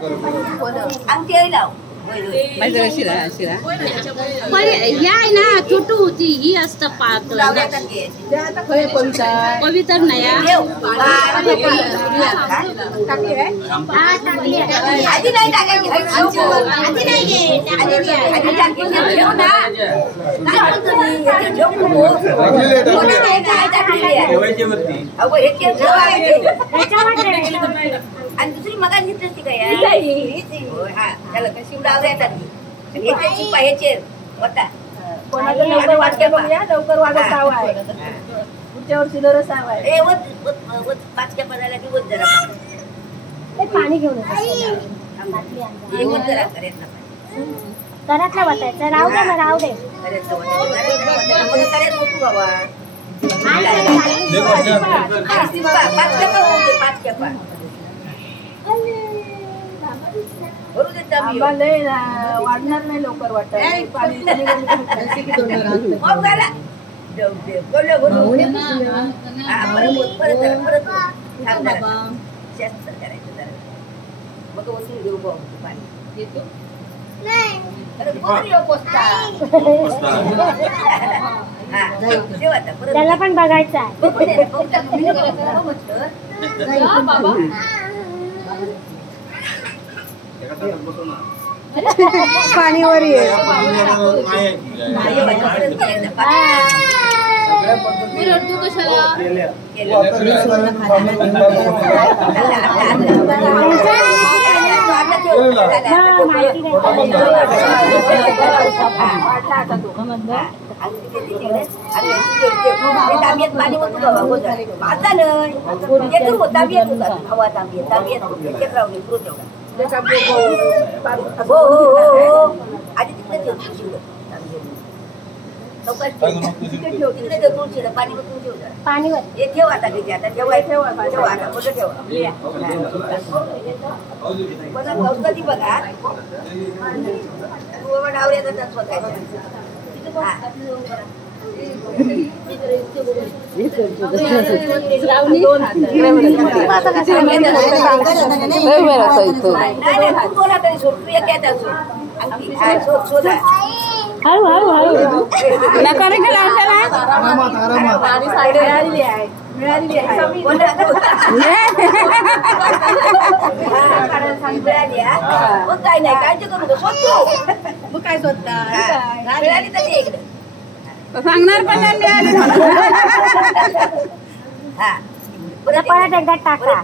अंगठी लाव माझं शिरा शिरा पण या आहे ना छोटू होती ही असतं पाक पवित्र नाही आधी नाही आणि दुसरी मगा घेतली काय त्याला शिवडावर येतात ह्याचे होता कोणाचं लवकर वाटक्या बघूया लवकर वाटत सावा आहे पुढच्या वर्षी दर सावा आहे ए पाचक्या पदाला की वत जरा पाणी घेऊन वत जरा करेल ना घरातला वाटायचं राहू दे ना राहू दे करेल मोठू बाबा पाचक्या पा वाढणार नाही लवकर वाटत त्याला पण बघायचं आहे पाणीवर पाणीवर ठेव आता किती आता जेव्हा ठेवा आता कुठं ठेवा गणपती बघा डावऱ्याचा हळू हळू हळू नका मिळालेली आहे काय नाही काय करू मग काय स्वतः मिळाली तरी एकदा सांगणार पण नाही मिळाली परत एकदा टाका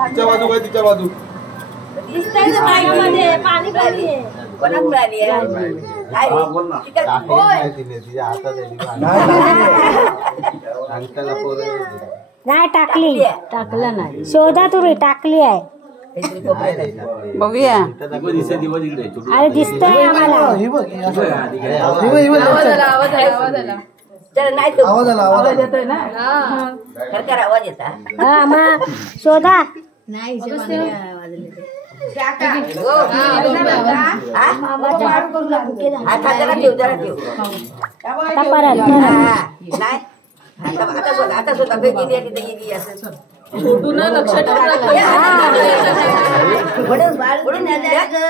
तिच्या बाजू काय तिच्या बाजू पाणी पाणी कोणाक मिळाली नाही टाकली टाकलं नाही शोधा तुम्ही टाकली आहे बघूया अरे दिसतंय आम्हाला आवाज येतोय ना खरखर आवाज येता हा मग शोधा नाही आता स्वतः गेली असं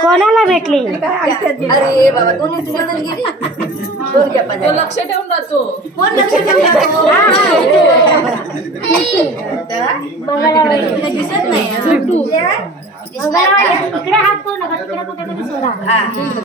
कोणाला भेटली अरे बाबा दोन्ही गेली लक्ष ठेवून राहतो कोण लक्ष दिसत नाही इकडे हात करू नका तिकडे कुठे तरी सोडा